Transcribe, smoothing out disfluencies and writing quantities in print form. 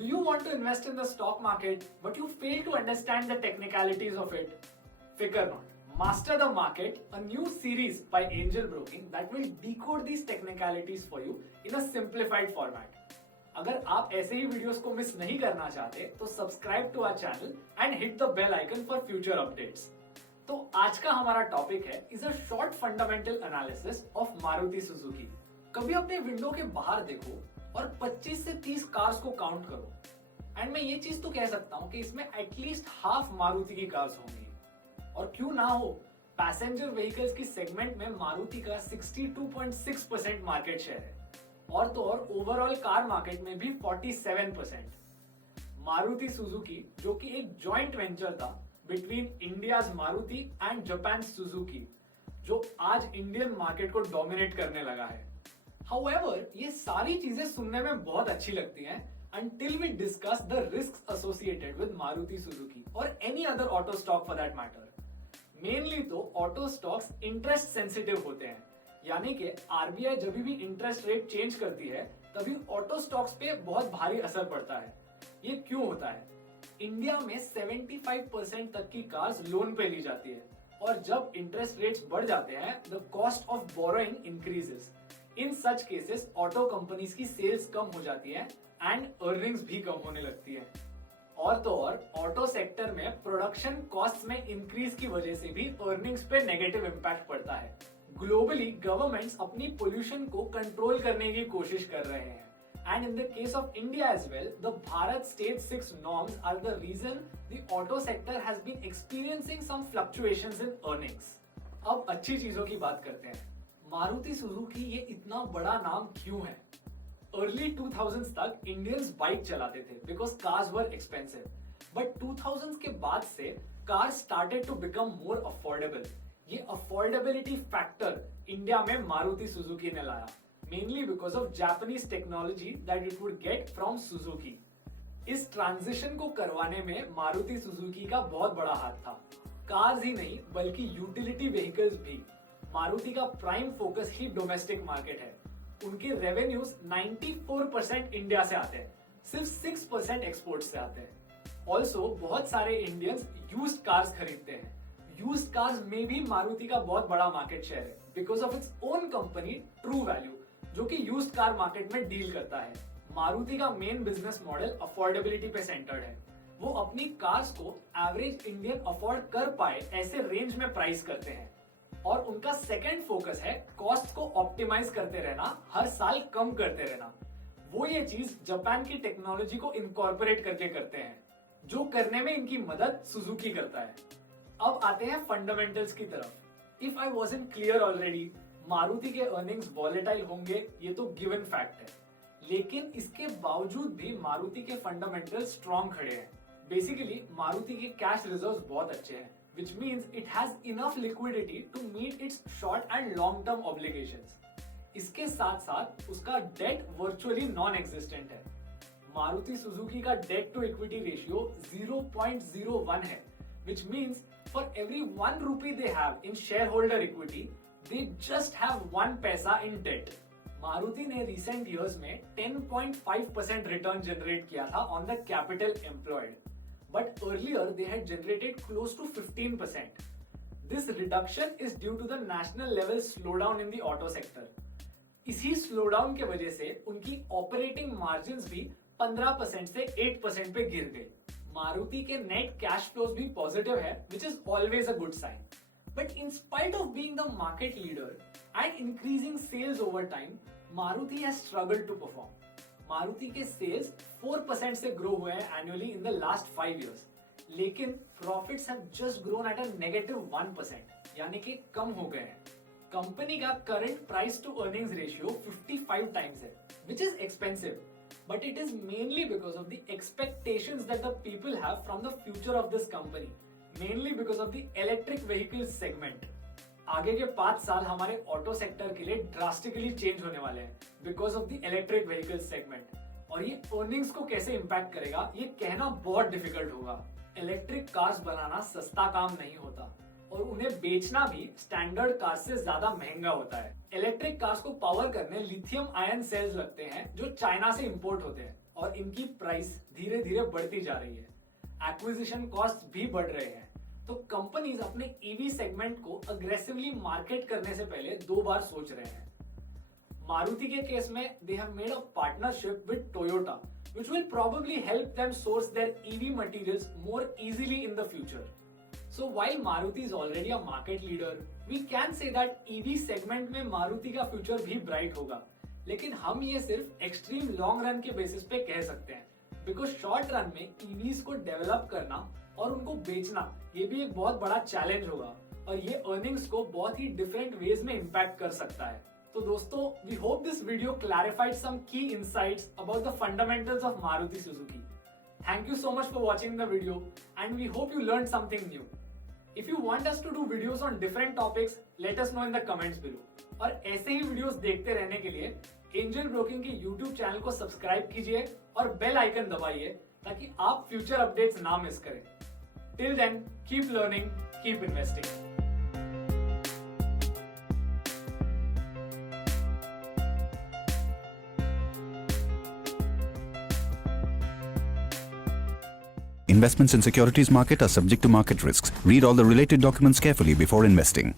Do you want to invest in the stock market but you fail to understand the technicalities of it? Fikr not. Master the Market, a new series by Angel Broking that will decode these technicalities for you in a simplified format. अगर आप ऐसे ही videos को miss नहीं करना चाहते तो subscribe to our channel and hit the bell icon for future updates. तो आज का हमारा टॉपिक है is a short fundamental analysis of Maruti Suzuki. कभी अपने विंडो के बाहर देखो और 25 से 30 कार्स को काउंट करो एंड मैं ये चीज तो कह सकता हूँ कि इसमें एटलीस्ट हाफ मारुति की कार्स होंगी। और क्यों ना हो, पैसेंजर व्हीकल्स की सेगमेंट में मारुति का 62.6% मार्केट शेयर है और तो और ओवरऑल कार मार्केट में भी 47%। मारुति सुजुकी जो कि एक जॉइंट वेंचर था between India's Maruti and Japan Suzuki, जो आज इंडियन मार्केट को डोमिनेट करने लगा है। हाउएवर ये सारी चीजें सुनने में बहुत अच्छी लगती हैं until we discuss the risks associated with Maruti Suzuki or any other auto stock for that matter. Mainly तो ऑटो स्टॉक्स इंटरेस्ट सेंसिटिव होते हैं, यानी कि आरबीआई जब भी इंटरेस्ट रेट चेंज करती है तभी ऑटो स्टॉक्स पे बहुत भारी असर पड़ता है। ये क्यों होता है? इंडिया में 75% तक की कार्स लोन पे ली जाती है और जब इंटरेस्ट रेट्स बढ़ जाते हैं the cost of borrowing increases. In such cases auto companies की सेल्स कम हो जाती है एंड अर्निंग्स भी कम होने लगती है। और तो और ऑटो सेक्टर में प्रोडक्शन कॉस्ट में इंक्रीज की वजह से भी अर्निंग्स पे नेगेटिव इम्पैक्ट पड़ता है। ग्लोबली गवर्नमेंट्स अपनी पोल्यूशन को कंट्रोल करने की कोशिश कर रहे हैं and in the case of India as well the Bharat stage 6 norms are the reason the auto sector has been experiencing some fluctuations in earnings. अब अच्छी चीजों की बात करते हैं। मारुति सुजुकी ये इतना बड़ा नाम क्यों है? अर्ली 2000s तक इंडियंस बाइक चलाते थे because cars were expensive, but 2000s के बाद से cars started to become more affordable. ये अफोर्डेबिलिटी फैक्टर इंडिया में मारुति सुजुकी ने लाया, mainly because of Japanese technology that it would get from Suzuki. इस ट्रांजिशन को करवाने में मारुति सुजुकी का बहुत बड़ा हाथ था। कार्स ही नहीं बल्कि यूटिलिटी व्हीकल्स भी। मारुति का प्राइम फोकस ही डोमेस्टिक मार्केट है। उनके रेवेन्यूज 94% इंडिया से आते हैं, सिर्फ 6% एक्सपोर्ट से आते हैं। ऑल्सो बहुत सारे इंडियंस यूज्ड कार्स खरीदते हैं। यूज्ड कार्स में भी मारुति का बहुत बड़ा मार्केट शेयर है because of its own company true value, जो कि यूज्ड कार मार्केट में डील करता है। मारुति का मेन बिजनेस मॉडल अफोर्डेबिलिटी पे सेंटर्ड है। वो अपनी कार्स को एवरेज इंडियन अफोर्ड कर पाए ऐसे रेंज में प्राइस करते हैं और उनका सेकंड फोकस है कॉस्ट को ऑप्टिमाइज करते रहना, हर साल कम करते रहना। वो ये चीज जापान की टेक्नोलॉजी को इनकॉर्पोरेट करके करते हैं, जो करने में इनकी मदद सुजुकी करता है। अब आते हैं फंडामेंटल्स की तरफ। If I wasn't clear already, Maruti के अर्निंग्स वॉलेटाइल होंगे, ये तो गिवन फैक्ट है, लेकिन इसके बावजूद भी मारुति के फंडामेंटल्स स्ट्रॉन्ग खड़े हैं। बेसिकली मारुति के कैश रिजर्व्स बहुत अच्छे हैं, which means it has enough liquidity to meet its short and long term obligations. इसके साथ साथ उसका डेट वर्चुअली नॉन एग्जिस्टेंट है। मारुति सुजुकी का डेट टू इक्विटी रेशियो 0.01 है, which means for every 1 rupee they have in shareholder equity, they just have 1 पैसा in debt. Maruti ने recent years में 10.5% रिटर्न जनरेट किया था on the capital employed, but earlier they had generated close to 15%. This reduction is due to the national level slowdown in the auto sector. इसी slowdown के वजह से उनकी operating margins भी 15% से 8% पे गिर गए। मारुति के net cash flows भी positive है, which is always a good sign. But in spite of being the market leader and increasing sales over time, Maruti has struggled to perform. Maruti के सेल्स 4% से ग्रो हुए हैं annually in the last 5 years, लेकिन profits have just grown at a -1%, यानी कि कम हो गए हैं। कंपनी का current price to earnings ratio 55 times है, which is expensive, but it is mainly because of the expectations that the people have from the future of this company, mainly because of the electric vehicle segment. आगे के 5 साल हमारे auto sector के लिए drastically change होने वाले हैं because of the electric vehicle segment, और ये अर्निंग्स को कैसे इंपैक्ट करेगा ये कहना बहुत डिफिकल्ट होगा। इलेक्ट्रिक कार्स बनाना सस्ता काम नहीं होता और उन्हें बेचना भी स्टैंडर्ड कार्स से ज्यादा महंगा होता है। इलेक्ट्रिक कार्स को पावर करने लिथियम आयन सेल्स लगते हैं जो चाइना से इंपोर्ट होते हैं और इनकी प्राइस धीरे धीरे बढ़ती जा रही है। एक्विजिशन कॉस्ट भी बढ़ रहे हैं, तो कंपनीज अपने ईवी सेगमेंट को अग्रेसिवली मार्केट करने से पहले 2 बार सोच रहे हैं। मारुति के केस में they have made a partnership with Toyota, which will probably help them source their EV materials more easily in the future. So while Maruti is already a market leader, we can say that EV segment में मारुति का future भी bright होगा, लेकिन हम ये सिर्फ extreme long run के basis पे कह सकते हैं, बिकॉज शॉर्ट रन में EVs को डेवलप करना और उनको बेचना ये भी एक बहुत बड़ा चैलेंज होगा और ये अर्निंग्स को बहुत ही डिफरेंट वेज में इम्पैक्ट कर सकता है। तो दोस्तों, we hope this video clarified some key insights about the fundamentals of Maruti Suzuki. Thank you so much for watching the video and we hope you learned something new. If you want us to do videos on different topics, let us know in the comments below. और ऐसे ही videos देखते रहने के लिए angel broking के YouTube channel को subscribe कीजिए और बेल आइकन दबाइए ताकि आप फ्यूचर अपडेट्स ना मिस करें। Till then, keep learning, keep investing. Investments in securities market are subject to market risks. Read all the related documents carefully before investing.